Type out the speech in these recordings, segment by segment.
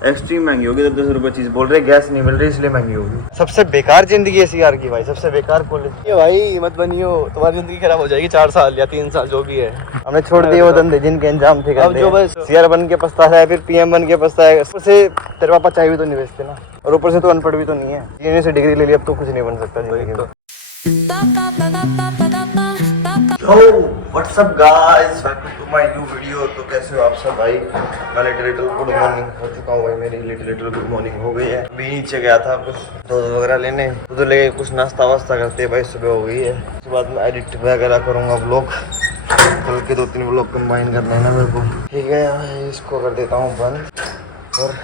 Extreme महंगी होगी। 10 रुपए चीज बोल रहे, गैस नहीं मिल रही इसलिए महंगी होगी। सबसे बेकार जिंदगी है सीआर की भाई, सबसे बेकार कॉलेज। ये भाई मत बनियो, तुम्हारी जिंदगी खराब हो जाएगी 4 साल या 3 साल जो भी है। हमने छोड़ दिए वो धंधे जिनके अंजाम थे। अब जो बस सीआर बन के पछता है, फिर पीएम बन के पछता है। ऊपर से तेरे पापा चाय भी तो नहीं बेचते ना, और ऊपर से तो अनपढ़ भी तो नहीं है। जीने से डिग्री ले ली, अब तो कुछ नहीं बन सकता जिंदगी में। Yo, what's up guys? Welcome to my new video। तो कैसे हो आप सब भाई? मैं लिटिल गुड मॉर्निंग हो चुका हूँ भाई, मेरी लिटिल गुड मॉर्निंग हो गई है। अभी नीचे गया था कुछ दूध वगैरह लेने, दूध लेके कुछ नाश्ता वास्ता करते भाई, सुबह हो गई है। उसके बाद मैं एडिट वगैरह करूँगा व्लॉग, कल के 2-3 व्लॉग कंबाइन करना है ना मेरे को। ठीक है, इसको कर देता हूँ बंद और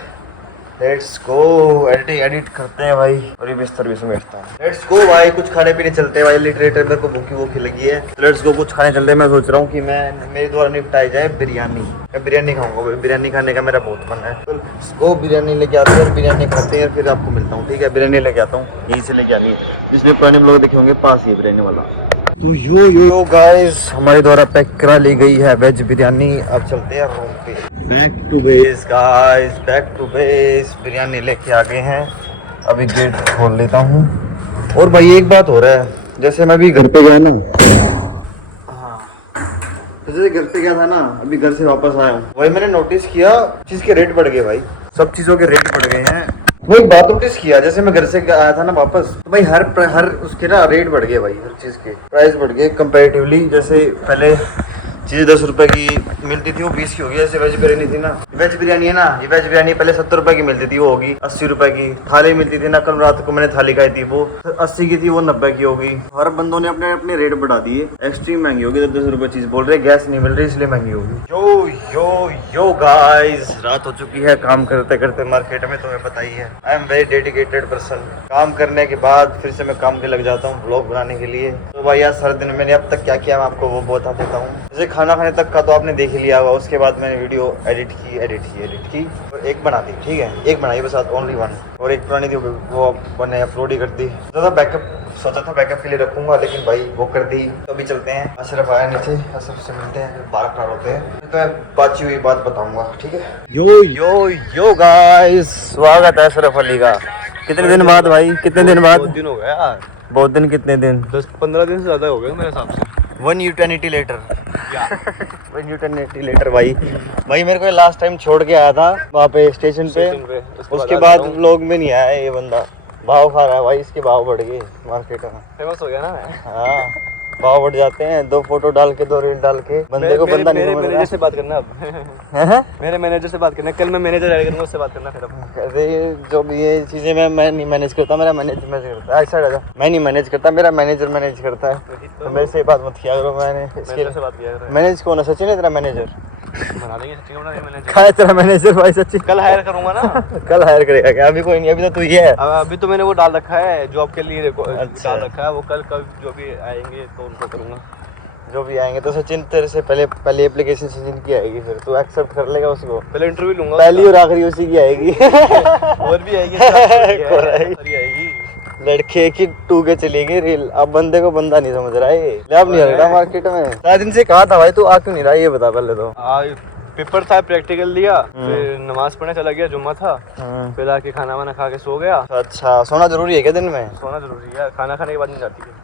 लेट्स गो एडिट करते हैं भाई, और ये बिस्तर भी समेटता हूँ। लेट्स गो भाई, कुछ खाने पीने चलते हैं भाई। लिटरेटर मेरे को भूखी लगी है। लेट्स गो कुछ खाने चलते हैं। मैं सोच रहा हूँ कि मेरे द्वारा निपटाई जाए बिरयानी। मैं बिरयानी खाऊंगा भाई, बिरयानी खाने का मेरा बहुत मन है। तो लेट्स गो बिरयानी लेके आते हैं और बिरयानी खाते हैं, फिर आपको मिलता हूँ। ठीक है, बिरयानी लेके आता हूँ, यहीं से लेके आनी है, जिसमें पुराने लोग देखे होंगे पास ही बिरयानी वाला। तो यो गाइस, हमारे द्वारा पैक करा ली गई है वेज बिरयानी। अब चलते हैं रूम पे। Back to base guys, back to base. Biryani लेके आ गए हैं, अभी गेट खोल लेता हूँ। और भाई एक बात हो रहा है, जैसे मैं अभी घर पे गया ना, हाँ तो जैसे घर पे गया था ना, अभी घर से वापस आया हूँ, वही मैंने नोटिस किया चीज के रेट बढ़ गए भाई, सब चीजों के रेट बढ़ गए हैं। वो एक बात नोटिस किया, जैसे मैं घर से आया था ना वापस, तो भाई हर उसके ना रेट बढ़ गए भाई, हर चीज के प्राइस बढ़ गए कंपैरेटिवली। जैसे पहले चीज़ 10 रुपए की मिलती थी, वो 20 की हो गई। जैसे वेज बिरयानी थी ना, वेज बिरयानी है ना, ये वेज बिरयानी पहले 70 रुपए की मिलती थी, वो होगी 80 रुपए की। थाली मिलती थी ना, कल रात को मैंने थाली खाई थी, वो 80 की थी, वो 90 की होगी। हर बंदों ने अपने अपने रेट बढ़ा दिए। एक्सट्रीम महंगी होगी। 10 रुपए चीज बोल रहे, गैस नहीं मिल रही इसलिए महंगी होगी। यो गाइस, रात हो चुकी है। काम करते करते मार्केट में, तुम्हें पता ही है, I am very dedicated person. काम करने के बाद फिर से मैं काम पे लग जाता हूँ ब्लॉग बनाने के लिए। तो भाई आज सारे दिन मैंने अब तक क्या किया, मैं आपको वो बता देता हूँ। जैसे खाना खाने तक का तो आपने देख ही लिया होगा, उसके बाद मैंने वीडियो एडिट की और एक बना दी। ठीक है, एक बनाई बस, ओनली वन। और एक पुरानी थी, वो मैंने अपलोड ही कर दी। सोचा था बैकअप के लिए रखूंगा, लेकिन भाई वो कर दी। तो अभी चलते हैं, अशरफ आया नीचे, अशरफ से मिलते हैं, बाल खराब होते हैं, तो मैं बातची हुई बात बताऊंगा। ठीक है, यो गाइस, स्वागत है अशरफ अली का। कितने दिन बाद भाई, कितने दिन बाद? बहुत दिन हो गया यार। बहुत दिन, कितने दिन? 10-15 दिन से ज्यादा हो गए मेरे हिसाब से। 1 eternity later 1 eternity later भाई मेरे को लास्ट टाइम छोड़ के आया था वहाँ पे स्टेशन पे। उसके बाद व्लॉग में नहीं आया ये बंदा। भाव खा रहा है भाई, इसके भाव बढ़ गए मार्केट में, फेमस हो गया ना। हाँ, भाव बढ़ जाते हैं। 2 फोटो डाल के, 2 रील डाल के बंदे को बंदा नहीं समझ रहा। मैनेजर से बात करना अब। मेरे मैनेजर से बात करना, कल मैं मैनेजर ऐड करूंगा, उससे बात करना फिर अब। अरे जो भी ये चीजें मैं नहीं मैनेज करता, मेरा मैनेजर करता है। ऐसा मैं नहीं मैनेज करता, मेरा मैनेजर मैनेज करता है। तो मेरे से बात मत किया करो। मैंने इसके से बात किया। मैनेज कौन है? सचिन है तेरा मैनेजर? बना देंगे सचिन, बना देंगे मैनेजर। कहाँ है तेरा मैनेजर भाई? सचिन कल हायर करूंगा ना। कल हायर करेगा क्या? अभी कोई नहीं, अभी तो तू ही है। अभी तो मैंने वो डाल रखा है जॉब के लिए, अच्छा। डाल रखा है वो। कल जो भी आएंगे तो उनको करूंगा। जो भी आएंगे तो सचिन तेरे से पहले एप्लीकेशन सचिन की आएगी, फिर तू एक्सेप्ट कर लेगा उसको। पहले इंटरव्यू लूंगा, पहली और आखिरी उसी की आएगी। और भी आएगी। लड़के की 2 के चलेगी रील। अब बंदे को बंदा नहीं समझ रहा है, अब नहीं लग रहा मार्केट में। 4 दिन से कहा था भाई, तू आ क्यों नहीं रहा ये बता पहले तो। पेपर था, प्रैक्टिकल दिया, फिर नमाज पढ़ने चला गया, जुम्मा था, फिर आके खाना वाना खा के सो गया। अच्छा, सोना जरूरी है क्या दिन में? सोना जरूरी है, खाना खाने के बाद नहीं जाती है।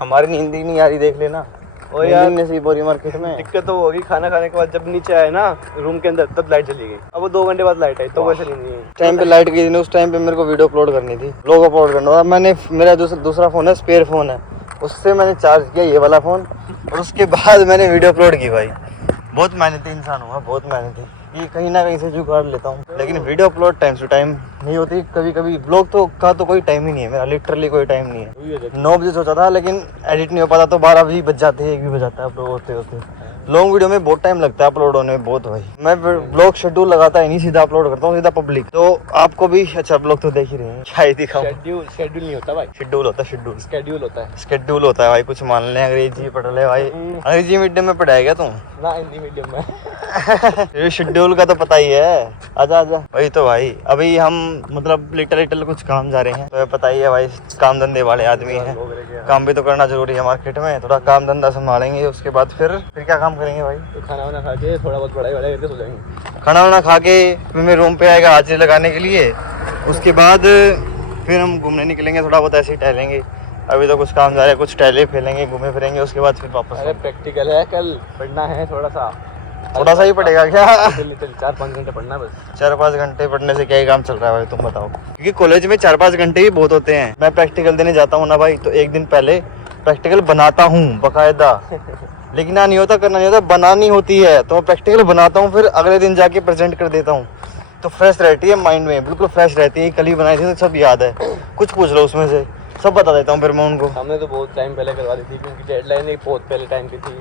हमारी नींद ही नहीं आ रही, देख लेना। और यार ने पूरी मार्केट में दिक्कत तो होगी। खाना खाने के बाद जब नीचे आए ना रूम के अंदर, तब लाइट चली गई। अब वो 2 घंटे बाद लाइट आई, तो वैसे नहीं है। टाइम पे लाइट गई थी, उस टाइम पे मेरे को वीडियो अपलोड करनी थी, ब्लॉग अपलोड करना था। मैंने मेरा दूसरा फोन है, स्पेयर फोन है, उससे मैंने चार्ज किया ये वाला फोन, और उसके बाद मैंने वीडियो अपलोड की भाई। बहुत मेहनती इंसान हुआ, बहुत मेहनती। ये कहीं ना कहीं से जुगाड़ लेता हूँ, लेकिन video upload time to time नहीं होती। कभी कभी ब्लॉग तो का तो कोई टाइम ही नहीं है मेरा, लिटरली कोई टाइम नहीं है। 9 बजे सोचा था, लेकिन एडिट नहीं हो पाता, तो 12 भी बज जाते हैं, 1 भी बज जाता है अपलोड होते होते। लॉन्ग वीडियो में बहुत टाइम लगता है अपलोड होने में, बहुत भाई। मैं ब्लॉग शेड्यूल लगाता है नहीं, सीधा अपलोड करता हूँ, सीधा पब्लिक। तो आपको भी अच्छा ब्लॉग तो देख ही रहे हैं, क्या ही दिखाऊं। शेड्यूल नहीं होता भाई, शेड्यूल होता है, शेड्यूल होता है भाई। कुछ मान ले, अंग्रेजी पढ़ ले भाई। अंग्रेजी मीडियम में पढ़ाया क्या तू? ना, हिंदी मीडियम में। शेड्यूल का तो पता ही है। आजा वही तो भाई। अभी हम मतलब लिटल कुछ काम जा रहे हैं, तो पता ही है भाई, काम धंधे वाले आदमी हैं, काम भी तो करना जरूरी है मार्केट में। थोड़ा काम धंधा संभालेंगे, उसके बाद फिर क्या काम काम करेंगे भाई? तो खाना वाना खा के थोड़ा बहुत पढ़ाई वढ़ाई करके सो जाएंगे। खाना वाना खा के फिर मैं रूम पे आएगा हाजिरी लगाने के लिए, उसके बाद फिर हम घूमने निकलेंगे, थोड़ा बहुत ऐसे ही टहलेंगे। अभी तो कुछ काम जा रहा है, कुछ टहले फिरेंगे, घूमे फिरेंगे, उसके बाद फिर वापस। अरे प्रैक्टिकल है, कल पढ़ना है थोड़ा सा ही पड़ेगा क्या? 4-5 घंटे पढ़ना बस। 4-5 घंटे पढ़ने से क्या ही काम चल रहा है भाई, तुम बताओ? क्योंकि कॉलेज में 4-5 घंटे ही बहुत होते हैं। मैं प्रैक्टिकल देने जाता हूँ ना भाई, तो एक दिन पहले प्रैक्टिकल बनाता हूँ बाकायदा। लिखना नहीं होता, करना नहीं होता, बनानी होती है। तो मैं प्रैक्टिकल बनाता हूँ, फिर अगले दिन जाके प्रेजेंट कर देता हूँ। तो फ्रेश रहती है माइंड में, बिल्कुल फ्रेश रहती है। कल ही बनाई थी तो सब याद है, कुछ पूछ लो उसमें से सब बता देता हूँ फिर मैं उनको। हमने तो बहुत टाइम पहले करवा दी थी, क्योंकि डेडलाइन ही बहुत पहले टाइम की थी,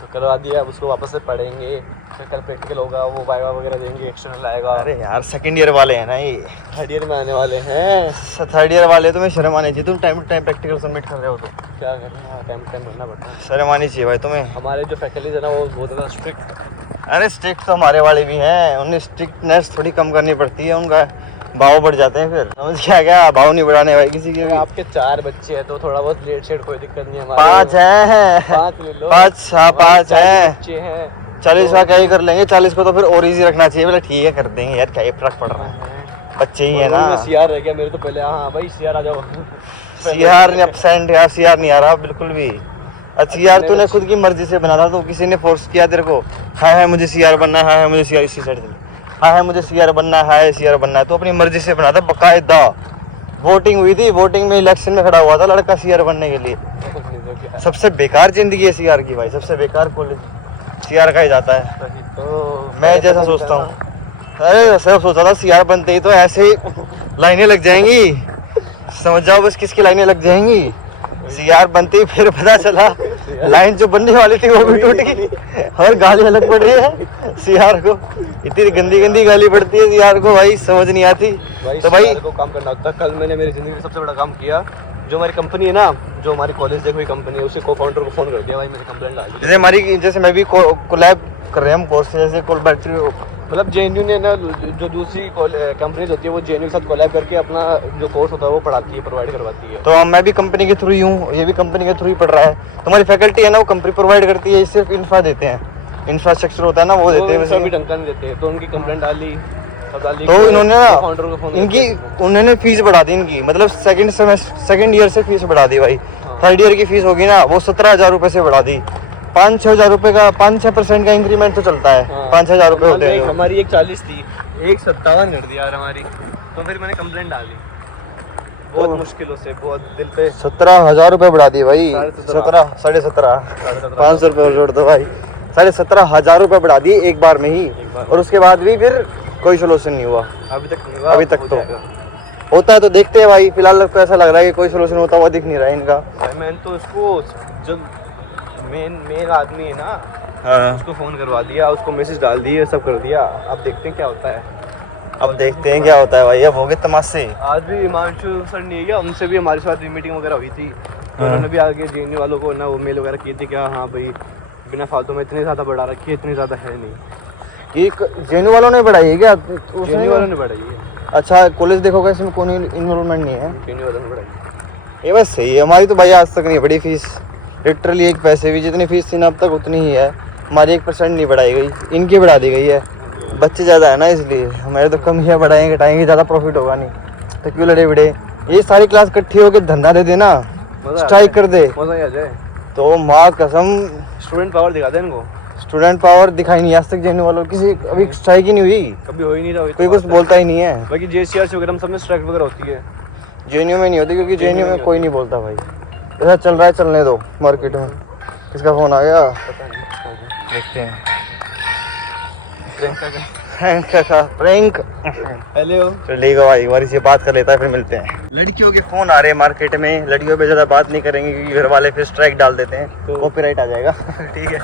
तो करवा दिया। अब उसको वापस से पढ़ेंगे, फिर कल प्रैक्टिकल होगा, वो वाइवा वगैरह देंगे, एक्सटर्नल आएगा। अरे यार सेकंड ईयर वाले हैं ना ये, 3rd ईयर में आने वाले हैं। 3rd ईयर वाले तुम्हें शर्म आनी चाहिए। तुम time to time practical submit कर रहे हो तो क्या करना, टाइम टू टाइम भरना पड़ता है। शर्म आनी चाहिए भाई तुम्हें। हमारे जो फैकल्टीज है ना वो बहुत ज़्यादा स्ट्रिक्ट। अरे स्ट्रिक्ट तो हमारे वाले भी हैं, उन्हें स्ट्रिक्टनेस थोड़ी कम करनी पड़ती है, उनका भाव बढ़ जाते हैं फिर। समझ क्या भाव नहीं बढ़ाने भाई किसी के भी। आपके 4 बच्चे हैं तो थोड़ा बहुत लेट शेट कोई दिक्कत नहीं है। 5 हैं, 5 ले लो। 5 हाँ 5 हैं। बच्चे हैं 40 का क्या ही कर लेंगे, 40 को तो फिर और इजी रखना चाहिए। बोले ठीक है कर देंगे यार, क्या ही फर्क पड़ रहा है, बच्चे ही है ना। सीआर रह गया मेरे तो पहले। हाँ भाई सीआर आ जाओ। सीआर ने अपसेंट यार, सीआर नहीं आ रहा बिल्कुल भी। अच्छा यार तूने खुद की मर्जी से बना था, तो किसी ने फोर्स किया तेरे को? है मुझे सीआर बनना है, मुझे सीआर इसी साइड से, है मुझे सीआर बनना है, सीआर बनना है। तो अपनी मर्जी से बना था बाकायदा। वोटिंग हुई थी, वोटिंग में इलेक्शन में खड़ा हुआ था लड़का सीआर बनने के लिए। सबसे बेकार जिंदगी है सीआर की भाई, सबसे बेकार कॉलेज सीआर का ही जाता है। तो मैं जैसा सोचता हूँ, अरे सब सोचा था सीआर बनते ही तो ऐसे ही लाइनें लग जाएंगी, समझ जाओ बस किसकी लाइनें लग जाएंगी। सीआर बनती फिर पता चला लाइन जो बनने वाली थी वो भी टूट गई और गाली अलग पड़ रही है सीआर को। इतनी गंदी गंदी गाली पड़ती है सीआर को भाई, समझ नहीं आती। तो भाई को काम करना होता है। कल मैंने मेरी जिंदगी में सबसे बड़ा काम किया, जो हमारी कंपनी है ना, जो हमारी कॉलेज देखो कंपनी है, उसे को फाउंडर को फोन कर दिया भाई, मैंने कंप्लेंट डाल दी। जैसे हमारी, जैसे मैं भी कोलैब कर रहे हैं हम कोर्स, जैसे कोलैबोरेटिव, मतलब जेएनयू ने ना जो दूसरी कंपनीज होती है वो जेएनयू के साथ कोलैब करके अपना जो कोर्स होता है वो पढ़ाती है, प्रोवाइड करवाती है। तो मैं भी कंपनी के थ्रू ही हूँ, ये भी कंपनी के थ्रू ही पढ़ रहा है। तुम्हारी फैकल्टी है ना वो कंपनी प्रोवाइड करती है, सिर्फ इंफ्रा देते हैं, इंफ्रास्ट्रक्चर होता है ना वो देते हैं। सभी ढंग का नहीं देते, तो उनकी कंप्लेंट डाली तो इन्होंने ना इनकी उन्होंने फीस बढ़ा दी इनकी, मतलब सेकंड ईयर से फीस बढ़ा दी भाई। 3rd ईयर की फीस होगी ना वो 17,000 रुपये से बढ़ा दी। 5-6 रुपये का 5-6% का इंक्रीमेंट तो चलता है। 5-6 रुपये होते हैं। हमारी एक 40 थी, एक 57 कर दिया यार हमारी। तो फिर मैंने कंप्लेंट डाली बहुत मुश्किलों से, बहुत दिल पे। 17,000 रुपये बढ़ा दिए भाई। 17.5 500 रुपये जोड़ दो भाई। 17,500 रुपये बढ़ा दिए एक बार में ही, और उसके बाद भी फिर कोई सोल्यूशन नहीं हुआ अभी तक नहीं हुआ। अभी तक तो होता है तो देखते हैं भाई। फिलहाल तो ऐसा लग रहा है कि कोई सोल्यूशन होता हुआ दिख नहीं रहा है इनका। मैंने तो उसको जो मेन आदमी है ना, हाँ। उसको फोन करवा दिया, उसको मैसेज डाल दिए, सब कर दिया। अब देखते हैं क्या होता है। अब देखते हैं क्या होता है भाई। अब हो गए तमाशे। आज भी हिमांशु सर नहीं गया, उनसे भी हमारे साथ मीटिंग वगैरह हुई थी, तो उन्होंने भी आगे जेएनयू वालों को ना वो मेल वगैरह की थी क्या, हाँ भाई बिना फालतू में इतनी ज़्यादा बढ़ा रखी है, इतनी ज़्यादा है नहीं। ये जेएनयू वालों ने बढ़ाई है क्या? जेएनयू वालों ने बढ़ाई है। अच्छा कॉलेज देखोगे इसमें कोई इन्वॉल्वमेंट नहीं है? जेएनयू वालों ने बढ़ाई। ये बस सही है। हमारी तो भाई आज तक नहीं बढ़ी फीस, लिटरली एक पैसे भी। जितनी फीस थी ना अब तक उतनी ही है हमारी, 1% नहीं बढ़ाई गई, इनकी बढ़ा दी गई है। बच्चे ज़्यादा है ना इसलिए, हमारे तो कम ही बढ़ाएंगे घटाएंगे, ज़्यादा प्रॉफिट होगा नहीं तो क्यों लड़े बड़े। ये सारी क्लास इकट्ठी होकर धंधा दे देना, स्ट्राइक कर दे मज़ा ही आ जाए तो माँ कसम। स्टूडेंट पावर दिखा दे इनको। स्टूडेंट पावर दिखाई नहीं आज तक जेएनयू वालों, किसी अभी स्ट्राइक ही नहीं हुई, कभी हो ही नहीं रहा, कोई कुछ बोलता ही नहीं है। बाकी जेसीआर वगैरह सब में स्ट्राइक वगैरह होती है, जेएनयू में नहीं होती, क्योंकि जेएनयू में कोई नहीं बोलता भाई। ऐसा चल रहा है, चलने दो मार्केट में। किसका फोन आ गया पता नहीं। देखते हैं। प्रैंक प्रैंक हेलो चलेगा भाई, एक बार से बात कर लेता है फिर मिलते हैं। लड़कियों के फोन आ रहे हैं मार्केट में, लड़कियों पे ज़्यादा बात नहीं करेंगे क्योंकि घर वाले फिर स्ट्राइक डाल देते हैं, तो कॉपीराइट आ जाएगा। ठीक है,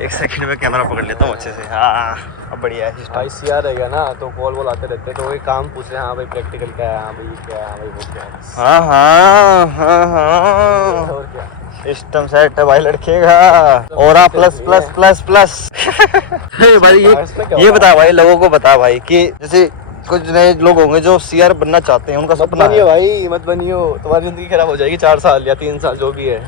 एक सेकंड में कैमरा पकड़ लेता हूँ अच्छे से। हाँ अब बढ़िया है सिस्टम। आईसीआर रहेगा ना तो कॉल आते रहते हैं, तो वही काम पूछ रहे हैं, हाँ भाई प्रैक्टिकल क्या है, हाँ भाई ये क्या है, हाँ भाई वो क्या है। हाँ हाँ हाँ हाँ और क्या सिस्टम सेट है भाई लड़के का। और प्लस प्लस प्लस प्लस भाई ये बता भाई, लोगों को बता भाई कि जैसे कुछ नए लोग होंगे जो सीआर बनना चाहते हैं, उनका मत सपना बनियो है। भाई, मत बनियो, तुम्हारी जिंदगी खराब हो जाएगी 4 साल या 3 साल जो भी है।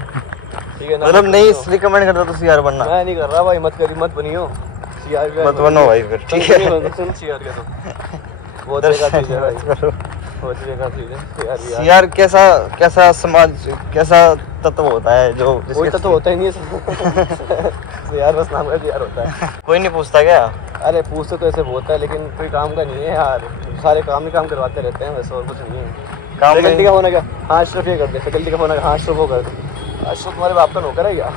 ठीक है ना। मतलब नहीं रिकमेंड करता तो सीआर बनना। मैं नहीं कर रहा भाई, मत बनियो सीआर का, मत बनो भाई फिर, ठीक है। सुन सीआर का तो बहुत बेकार चीज है भाई, बहुत बेकार चीज है सीआर। सीआर कैसा समाज, कैसा तत्व होता है जो कोई तो होता ही नहीं है सीआर, बस नाम का सीआर होता है। कोई नहीं पूछता क्या? अरे पूछते तो ऐसे होता है, लेकिन कोई काम का नहीं है यार, सारे काम ही काम करवाते रहते हैं बस, और कुछ नहीं है। काम फैकल्टी में का होना क्या, हाँ अशरफ ये कर दे, फैकल्टी का होना हाँ अशरफ वो कर दे। अशरफ तुम्हारे बाप का नौकर है क्या?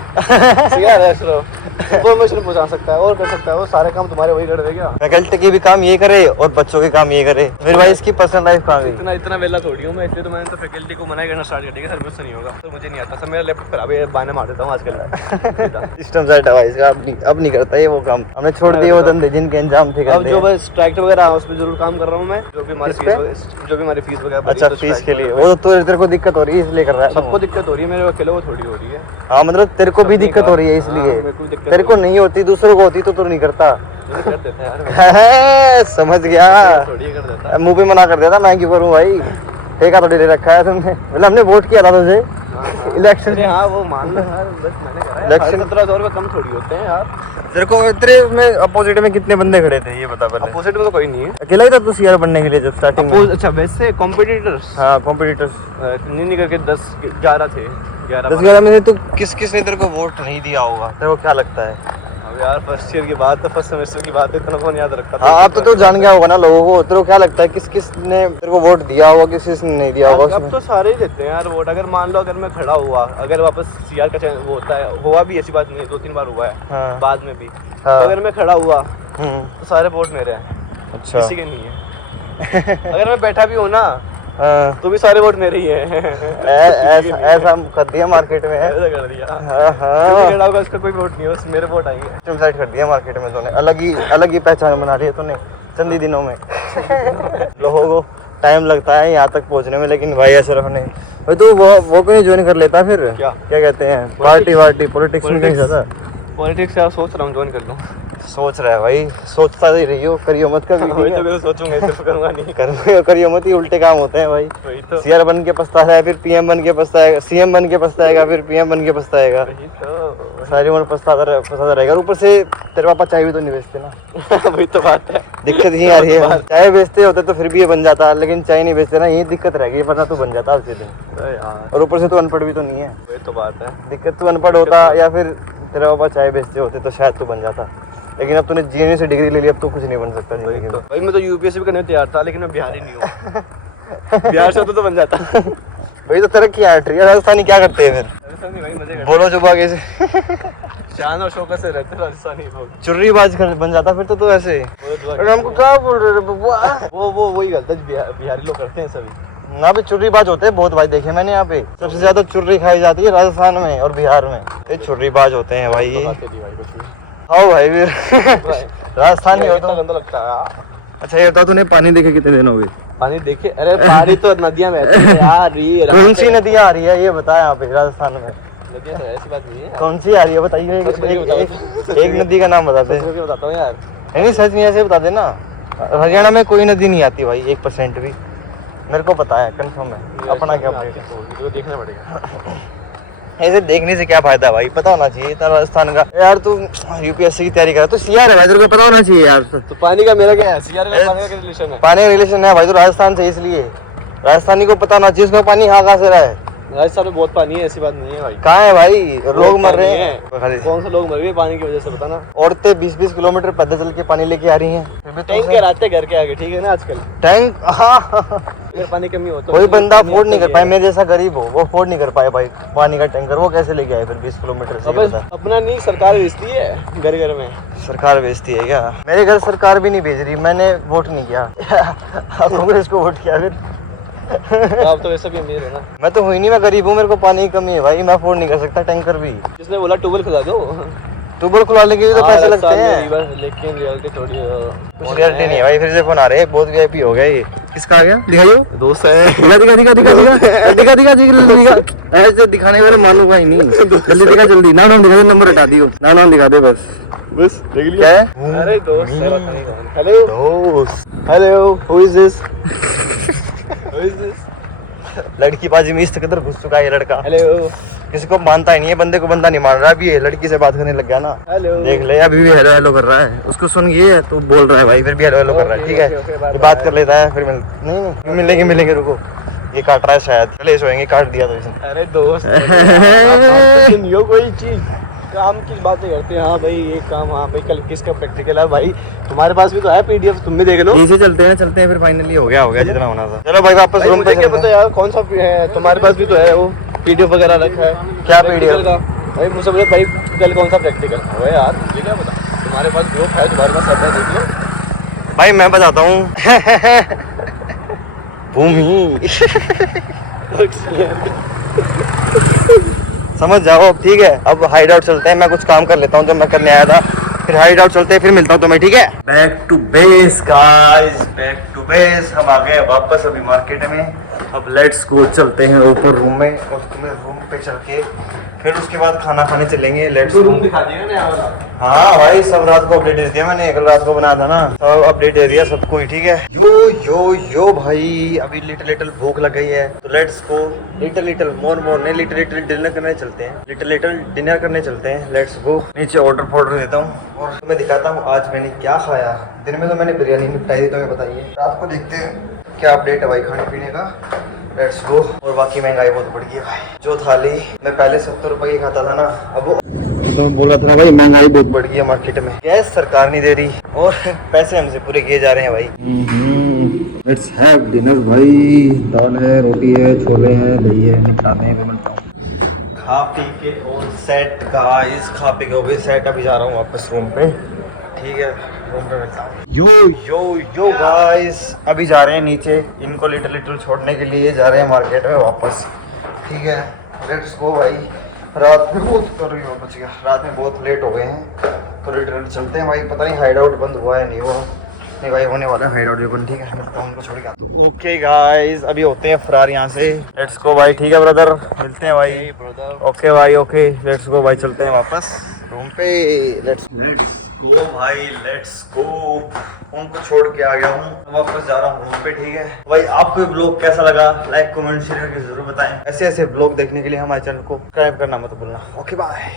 सीआर है अशरफ, इन्फॉर्मेशन पहुंचा सकता है और कर सकता है, वो सारे काम तुम्हारे वही कर देगा। फैकल्टी के भी काम ये करे और बच्चों के काम ये करे, फिर भाई इसकी पर्सनल लाइफ कहाँ गई? इतना वेला थोड़ी हूँ मैं, इसलिए तो मैंने तो फैकल्टी को मना करना स्टार्ट कर दिया, सर मुझसे नहीं होगा, तो मुझे नहीं आता सर, मेरा लैपटॉप खराब है, बहाने मार देता हूँ आजकल। सिस्टम सेट है भाई इसका, अब नहीं करता ये वो काम, हमने छोड़ दिए वो धंधे जिनके अंजाम थे। अब जो बस स्ट्राइक वगैरह उस पर जरूर काम कर रहा हूँ मैं, जो भी हमारी फीस वगैरह। अच्छा फीस के लिए, वो तो तेरे को दिक्कत हो रही है इसलिए कर रहा है। सबको दिक्कत हो रही है, मेरे अकेले को थोड़ी हो रही है। हाँ मतलब तेरे को भी दिक्कत हो रही है इसलिए, तेरे को नहीं होती दूसरों को होती तो नहीं करता। कर देते हैं यार, समझ गया, थोड़ी कर देता। मुंह पे मना कर देता, मैं क्यों करूँ भाई, ठेका थोड़ी ले रखा है तुमने, मतलब हमने वोट किया था तुझे इलेक्शन। हाँ वो मान लो यार, बस मैंने करा है, इलेक्शन 17,000 रुपये कम थोड़ी होते हैं यार। तेरे को तेरे में अपोजिट में कितने बंदे खड़े थे ये बता पहले? अपोजिट में तो कोई नहीं है, अकेला ही था तू सीआर बनने के लिए जब स्टार्टिंग में? अच्छा वैसे कॉम्पिटिटर्स, हाँ कॉम्पिटिटर्स नहीं करके 10-11 थे, 10-11 में से तू किसने तेरे को वोट नहीं दिया होगा, तेरे को क्या लगता है? अब यार फर्स्ट ईयर की बात है, फर्स्ट सेमेस्टर की बात है, इतना कौन याद रखता था। हाँ अब तो तू जान गया होगा ना लोगों को, तेरे को क्या लगता है किसने तेरे को वोट दिया होगा, किसने नहीं दिया होगा? अब तो सारे ही देते हैं यार वोट, अगर मान लो अगर मैं खड़ा हुआ, अगर वापस सीआर का वो होता है, हुआ भी ऐसी बात नहीं, 2-3 बार हुआ है। हाँ। बाद में भी हाँ। तो अगर मैं खड़ा हुआ तो सारे वोट मेरे हैं, अच्छा किसी के नहीं है। अगर मैं बैठा भी हूँ ना हाँ। तो भी सारे वोट मेरे ही हैं। ऐसा कर दिया मार्केट में है। ऐसा कर दिया, हाँ हाँ खड़ा होगा उसका कोई वोट नहीं है, बस मेरे वोट आएंगे। तुम साइड कर दिया मार्केट में तूने, अलग ही पहचान बना रही है तूने चंदी दिनों में। लोगों को टाइम लगता है यहाँ तक पहुँचने में, लेकिन भाई अशरफ ने भाई तो वो क्यों ज्वाइन कर लेता फिर? क्या कहते हैं पार्टी पॉलिटिक्स में कहीं ज्यादा? पॉलिटिक्स यार सोच रहा हूँ ज्वाइन कर लूँ। सोच रहा है भाई, सोचता ही रहियो, करियो मत कभी। वही तो मैं सोचूंगा, सिर्फ करूंगा नहीं। करियो मत, ही उल्टे काम होते हैं भाई। वही तो, सीआर बन के पछताता है, फिर पीएम बन के पछताएगा, सीएम बन के पछताएगा, फिर पीएम बन के पछताएगा, वही तो सारी उम्र पछताता रहेगा। ऊपर से तेरे पापा चाय भी तो नहीं बेचते ना। वही तो बात है, दिक्कत ही आ रही है। चाय बेचते होते तो फिर भी ये बन जाता, लेकिन चाय नहीं बेचते ना, ये दिक्कत रहेगी, वरना तू बन जाता उसी दिन। यार और ऊपर से तू अनपढ़ भी तो नहीं है, वही तो बात है। दिक्कत तू अनपढ़ होता या फिर तेरे पापा चाय बेचते होते तो शायद तू बन जाता, लेकिन अब तूने जीएनयू से डिग्री ले ली, अब तो कुछ नहीं बन सकता जिंदगी में। भाई मैं तो यूपीएससी भी करने तैयार था, लेकिन मैं बिहारी नहीं हूँ। बिहार से होता तो बन जाता। वही तो तरक्की आ रही है। राजस्थानी क्या करते हैं फिर? राजस्थानी भाई मजे करते बोलो जो आगे से। हैं, शान और शौकत से रहते हैं राजस्थानी लोग। चुर्रीबाज बन जाता फिर तो ऐसे ही। अरे हमको क्या बोल रहे रे बबुआ? वो वही गलत है, बिहारी लोग करते हैं सभी ना भी चुर्रीबाज होते हैं बहुत भाई, देखे मैंने यहाँ पे सबसे ज्यादा चुर्री खाई जाती है राजस्थान में और बिहार में, ये चुर्रीबाज होते हैं भाई ये। आओ भाई फिर राजस्थानी हो तो गंदा लगता है। अच्छा ये बताओ तूने पानी देखे कितने दिन हो गए? पानी देखे? अरे पानी तो नदियां बहती है यार, ये कौन सी नदियाँ आ रही है ये बता यहाँ पे राजस्थान में? नदियां तो ऐसी बात नहीं है। कौन सी आ रही है बताइए, एक नदी का नाम बताते। बताता हूँ यार, नहीं सच नहीं, ऐसे बता देना। हरियाणा में कोई नदी नहीं आती भाई 1% भी, मेरे को पता है, कंफर्म है। अपना क्या तो देखना पड़ेगा। ऐसे देखने से क्या फायदा भाई, पता होना चाहिए इतना राजस्थान का। यार तू यूपीएससी की तैयारी कर तो सीआर है भाई, तेरे को पता होना चाहिए यार। तो पानी का मेरा क्या है, सीआर का पानी का क्या रिलेशन है? पानी का रिलेशन है भाई, तो राजस्थान से, इसलिए राजस्थानी को पता होना चाहिए उसका पानी कहाँ से रहा है। राजस्थान में बहुत पानी है, ऐसी बात नहीं है भाई। कहाँ है भाई, लोग मर रहे हैं। कौन से लोग मर रहे पानी की वजह से, बताना। औरतें 20-20 किलोमीटर पैदल चल के पानी लेके आ रही हैं, फिर भी टैंक के आते घर के आगे, ठीक है ना आजकल टैंक। हाँ अगर पानी कमी हो तो कोई बंदा अफोर्ड नहीं कर पाए, मेरे जैसा गरीब हो वो अफोर्ड नहीं कर पाए भाई पानी का टैंकर, वो कैसे लेके आए फिर 20 किलोमीटर से? अपना नहीं, सरकार भेजती है घर घर में। सरकार भेजती है क्या? मेरे घर सरकार भी नहीं भेज रही, मैंने वोट नहीं किया। कांग्रेस को वोट किया फिर। आप तो वैसे भी अमीर है ना। मैं तो हुई नहीं, मैं गरीब हूँ, मेरे को पानी की कमी है भाई, मैं अफोर्ड नहीं कर सकता टैंकर भी। जिसने बोला ट्यूबवेल खुला दो, ट्यूबवेल खुलाने के लिए तो पैसे लगते हैं, लेकिन रियलिटी थोड़ी कुछ रियलिटी नहीं है भाई। फिर से फोन आ रहे हैं, बहुत वीआईपी हो गया ये। किसका आ गया? दिखाइयो। दोस्त है। दिखा ऐसे दिखाने वाले मालूम भाई नहीं। जल्दी दिखा, जल्दी नाम दिखा दे, नंबर हटा दियो, नाम दिखा दे बस देख लिया। क्या है? अरे दोस्त है, पता नहीं कौन। हेलो दोस्त, hello, who is this? Who is this? लड़की बाजी में इस कदर घुस चुका है ये लड़का। हेलो किसी को मानता ही नहीं है, बंदे को बंदा नहीं मान रहा। अभी ये लड़की से बात करने लग गया ना, हेलो देख ले अभी भी हेलो हेलो कर रहा है। उसको सुन गई तो बोल रहा है भाई, फिर भी हेलो हेलो कर रहा है। ठीक है ये बात कर लेता है, फिर नहीं मिलेंगे रुको, ये काट रहा है शायद, चले सोएंगे, काट दिया तो इसने। अरे दोस्त नहीं हो कोई चीज, काम की बातें करते हैं। हाँ भाई ये काम, हाँ भाई कल किसका प्रैक्टिकल है भाई, तुम्हारे पास भी तो है पीडीएफ, तुम भी देख लो। इसे चलते हैं फिर फाइनली हो गया जितना होना था। चलो भाई वापस भाई रूम मुझे पे क्या पता यार कौन सा है, तुम्हारे पास भी तो है वो पीडीएफ वगैरह रखा है। क्या प्रैक्टिकल PDF? का भाई मुझे बोले भाई कल कौन सा प्रैक्टिकल है यार, मुझे क्या पता। तुम्हारे पास ग्रुप है, तुम्हारे पास सब है, देख लो। भाई मैं बताता हूँ भूमि समझ जाओ। ठीक है अब हाइड आउट चलते हैं, मैं कुछ काम कर लेता हूँ जो मैं करने आया था, फिर हाइड आउट चलते हैं, फिर मिलता हूँ तुम्हें। ठीक है back to base guys, back to base. हम आ गए वापस अभी मार्केट में। अब लेट्स गो, चलते हैं ऊपर रूम में और तुम्हें रूम पे चल के फिर उसके बाद खाना खाने चलेंगे। लेट्स तो रूम दिखा दिया नया वाला। हाँ भाई सब रात को अपडेट दे दिया मैंने, कल रात को बनाया था ना, सब अपडेट दे दिया सबको ही। ठीक है यो भाई अभी लिटिल भूख लग गई है, तो लेट्स गो लिटिल मोर नहीं, लिटिल डिनर करने चलते हैं, लिटिल डिनर करने चलते हैं। लेट्स गो, नीचे ऑर्डर देता हूँ और तुम्हें दिखाता हूँ आज मैंने क्या खाया। दिन में तो मैंने बिरयानी निपटाई थी, तुम्हें बताइए, रात को देखते हैं क्या अपडेट है भाई खाने पीने का। Let's go. और बाकी महंगाई बहुत बढ़ गई है भाई, जो थाली मैं पहले 70 रुपए की खाता था ना, अब वो तो बोला था ना भाई महंगाई बहुत बढ़ गई है मार्केट में, गैस सरकार नहीं दे रही और पैसे हमसे पूरे किए जा रहे हैं भाई। लेट्स हैव डिनर भाई, दाल है, रोटी है, छोले हैं, दही है, निपटाते हैं, मिलता हूँ। खा पी के और सेट गाइस, खा पी के हो गए सेट। अभी जा रहा हूँ वापस रूम पे। ठीक है रूम पे मिलता हूँ। यो गाइस अभी जा रहे हैं नीचे, इनको लिटिल छोड़ने के लिए जा रहे हैं मार्केट में वापस। ठीक है लेट्स गो भाई। रात में बहुत कर रही हो बच गया, रात में बहुत लेट हो गए हैं, तो लिटिल चलते हैं भाई। पता नहीं हाइड आउट बंद हुआ है नहीं हुआ, नहीं भाई होने वाला है हाइड आउट जो बंद। ठीक है मिलता हूँ उनको छोड़ के। ओके गाइस अभी होते हैं फरार यहाँ से। लेट्स गो भाई। ठीक है ब्रदर मिलते हैं भाई। ब्रदर ओके भाई ओके लेट्स गो भाई, चलते हैं वापस रूम पे। लेट्स गो भाई लेट्स गो। उनको छोड़ के आ गया हूँ, वापस जा रहा हूँ रूम पे। ठीक है भाई आपको ब्लॉग कैसा लगा, लाइक कमेंट शेयर करके जरूर बताएं। ऐसे ब्लॉग देखने के लिए हमारे चैनल को सब्सक्राइब करना मत भूलना। Okay bye.